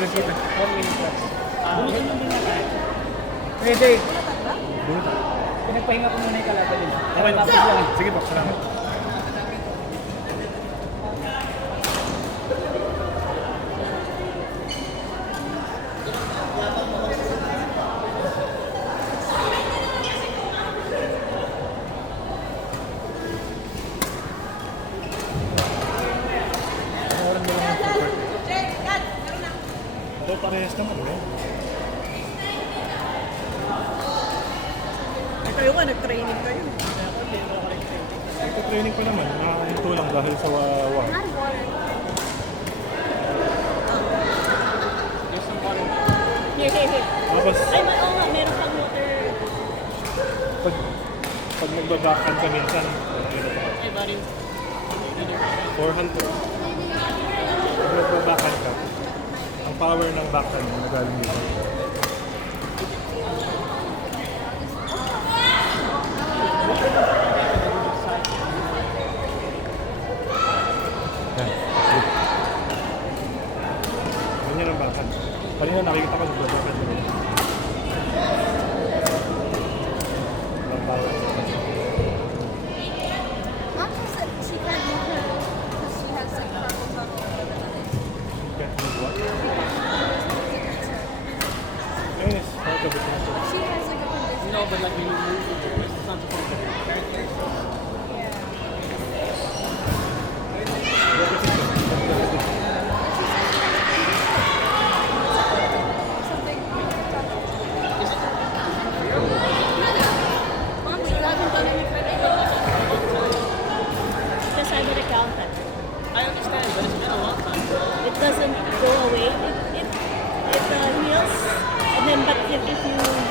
pinagkita? 1 minute plus. Bulutan mo din na tayo. Pwede. Pinagpahinga ko muna yung kalata nila. Okay, Tapos lang. sige po, salamat. Panoorin mo lang yung support. Ito parehas naman, eh. Kayo nga, nag-training kayo. Ito-training pa naman, nakahinto lang dahil sa war. There's some water. Here. Tapos, Ay, oo nga, meron pang water. pag nagbabackhand ka minsan, Hey, buddy. 400. Pag nagbabackhand ka, ang power ng backhand yung nagaling dito. Yan. Ganyan ang backhand. Kanina nakikita ko nagbabackhand ka. Ang power. Mom said she can't move her because she has like carpal tunnel or whatever that is. Can't move what? Ayun is part of it. She has like a condition. No, but like when you move, it's not supposed to be. Something. Mom, she hasn't done any credit. Because I'm an accountant. I understand, but it's been a long time. It doesn't go away. It heals. And then, but if you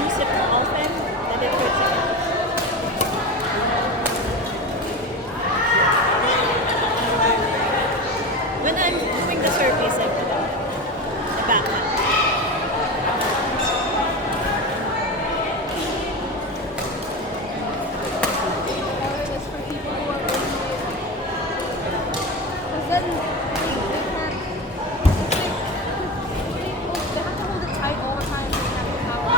use it often, then it hurts again. When I'm doing the surface, I put on the backhand. Or it is for people who are really. Because then they can't. They have to hold it tight all the time. They have to power.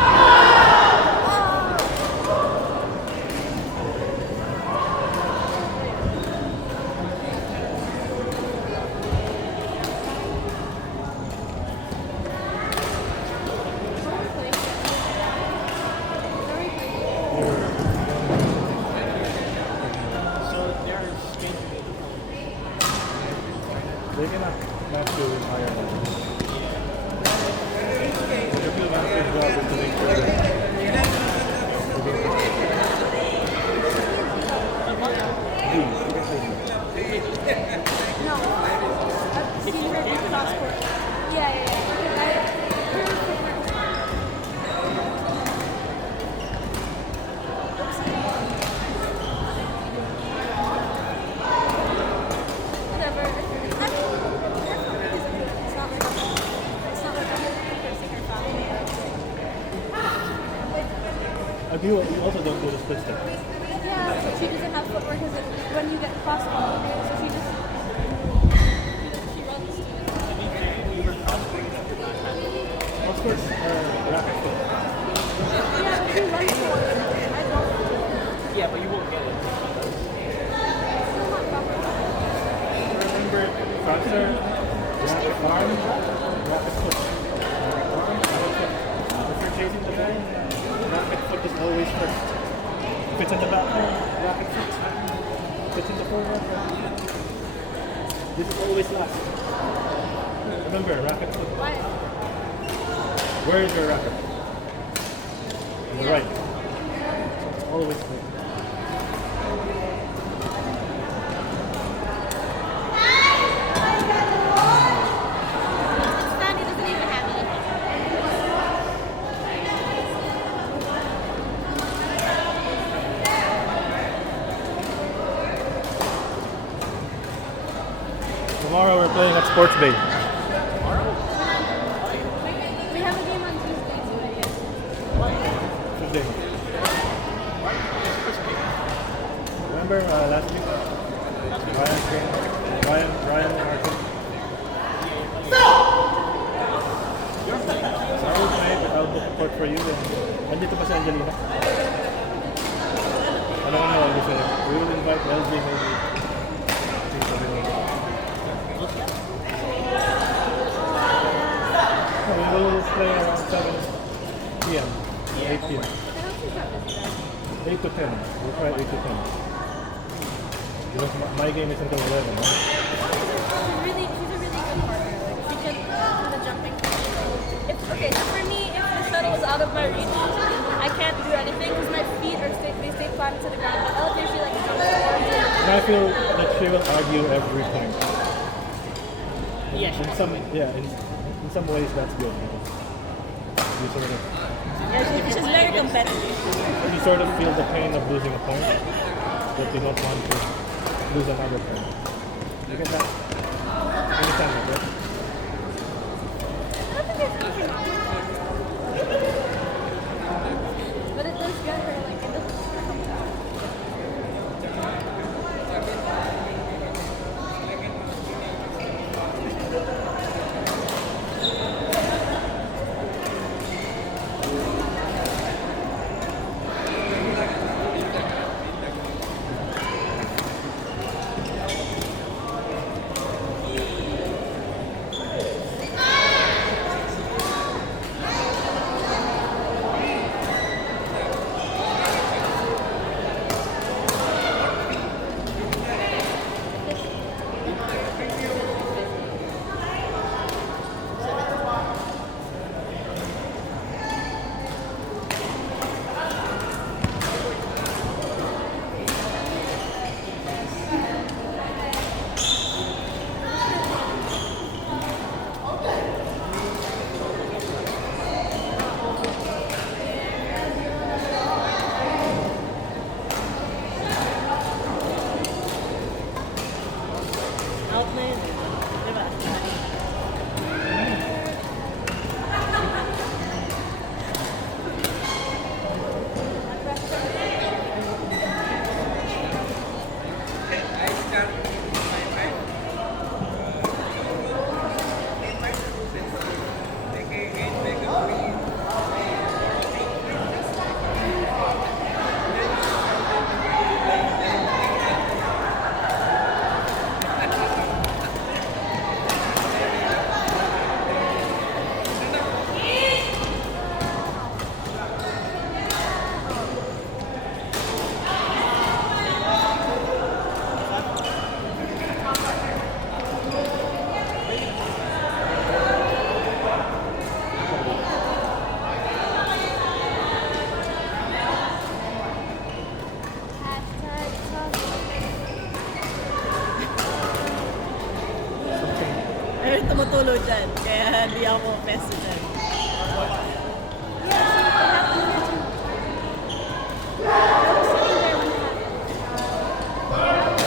So there's strange They cannot match you in higher level. If you want your job is to make sure that No. I've seen her do passport. Yeah. Whatever. Actually, it's not like I'm cursing her family. you also don't do the split step. Yeah, but she doesn't have footwork because when you get crossball, so she just she runs. Of course, racket foot. Yeah, she runs forward. I don't. Yeah, but you won't get it. Still not proper. Remember, faster, racket arm, racket foot. Racket arm, racket foot. If you're chasing the ball, racket foot is always first. If it's in the back, racket foot. If it's in the forward, racket foot. This is always last. Remember, racket foot. Why? Where is your racket? On the right. It's always first. Sandy doesn't even have anything. Tomorrow we're playing at Sports Bay. We have a game on Tuesday too, I guess. Tuesday. Remember last week? Ryan and Arthur. work for you, then andito pa si Angelina. Ano nga naman gusto niya? We will invite LG maybe. We will play around 7 p.m. 8 p.m. I don't think that busy then. 8 to 10. We'll try 8 to 10. Because my game is until 11. No? She's a really good partner. Like she can do the jumping. If okay, so for me, if the shuttle is out of my reach, I can't do anything because my feet are they stay planted to the ground. But Ella she like jumps towards it. And I feel that she will argue every time. Yeah, In some ways that's good. You sort of Yeah, she's very competitive. you sort of feel the pain of losing a point, but you don't want to lose another point. You get that? Anytime, okay? I don't think there's anything wrong with it. But it does get her like it doesn't come down. Out na yun. Diba? Ayun, tumutulo dyan. Kaya hindi ako pesto dyan.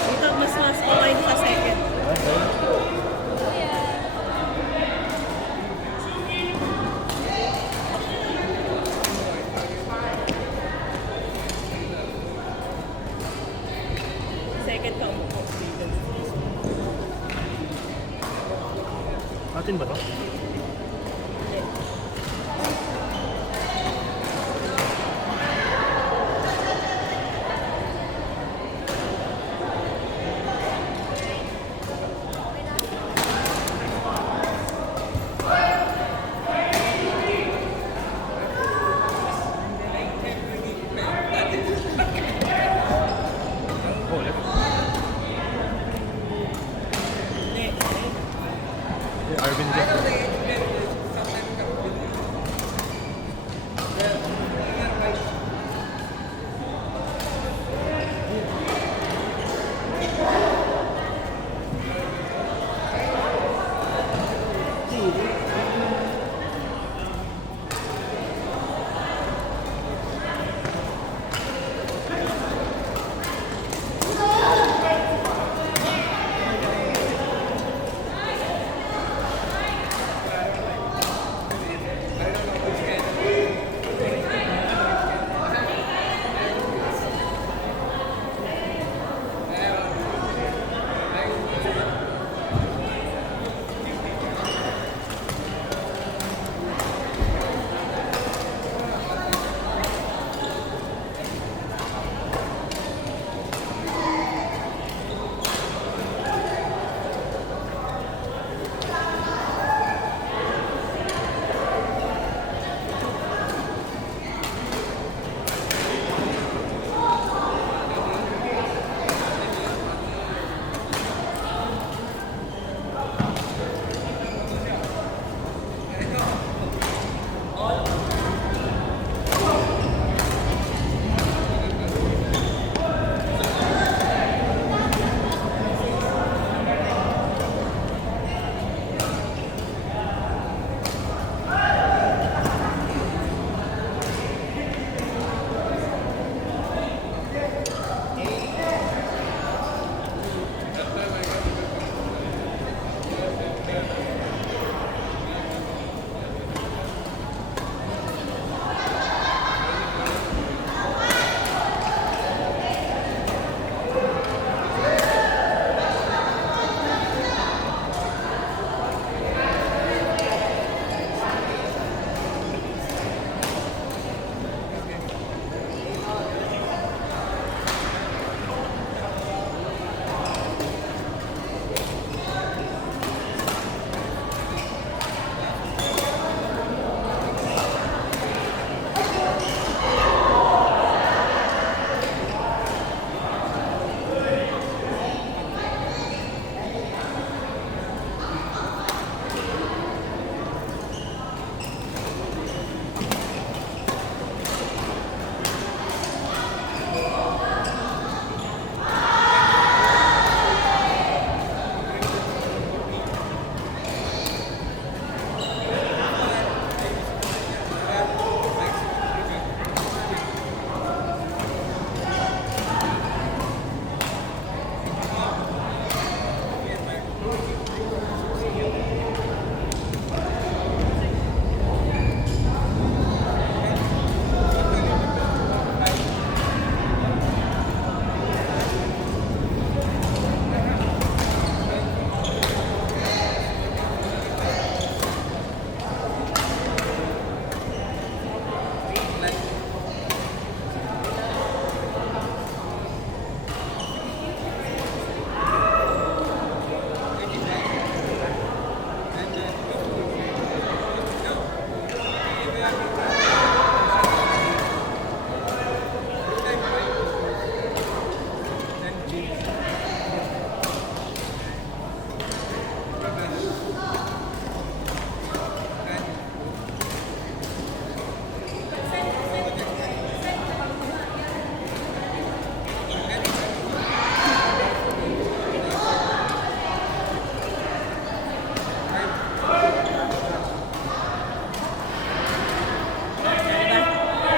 Dito mas okay sa second. Second ka umupo. Atin ba to?